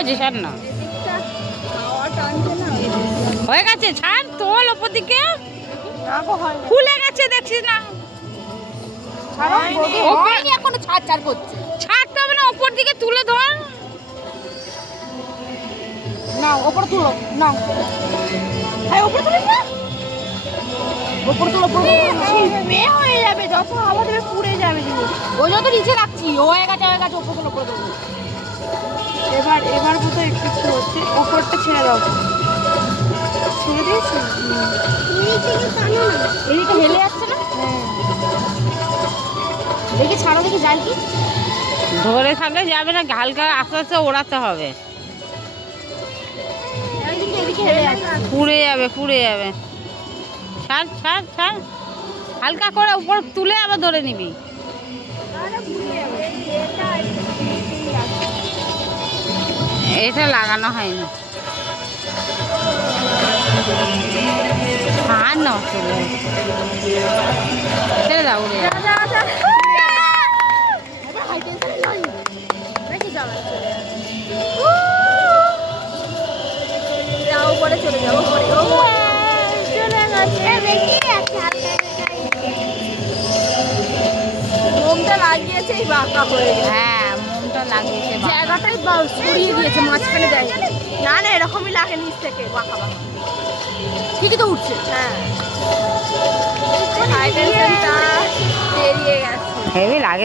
হয়েছে, ছাড় না। হয়ে গেছে, ছাড় তোল ওপর দিকে। খুলে গেছে দেখছিস না? এখনো ছাড় ছাড় করছে। ছাড়তে হবে না, ওপর দিকে তুলে ধর। না ওপরে তুলো, না হ্যাঁ ওপরে তুলিস না, ওপরে তুলো, বে হয়ে যাবে, যত হাওয়া দেবে পুড়ে যাবে জিনিস। ও যত নিচে রাখছি, ও হয়ে গেছে ওপরে তুলো, ওপরে তুলো। এবার বোধহয় একটু একটু হচ্ছে, ওপরটা ছেড়ে দাও, ছেড়ে দিয়েছি। এদিকে হেলে যাচ্ছে না? দেখি ছাড়ো, দেখি যায় কি। ধরে থাকলে যাবে না, হালকা আস্তে আস্তে ওড়াতে হবে। পুড়ে যাবে, পুড়ে যাবে। ছাড় ছাড় ছাড়, হালকা করে উপর তুলে আবার ধরে নিবি। এটা লাগানো হয়নি। ছাড় না, তুলে ছেড়ে দাও, উড়ে যাবে। উপরে চলে যাও, উপরে চলে মোমটা লাগিয়েছে, এই বাঁকা হয়ে গেছে। হ্যাঁ, মোমটা লাগিয়েছে, জায়গাটাই সরিয়ে দিয়েছে, মাঝখানে দেয় না, না এরকমই লাগে নিচ থেকে বাঁকা বাঁকা। ঠিকই তো উঠছে। হ্যাঁ হাই টেনশনটা বেরিয়ে গেছে, হেভি লাগে।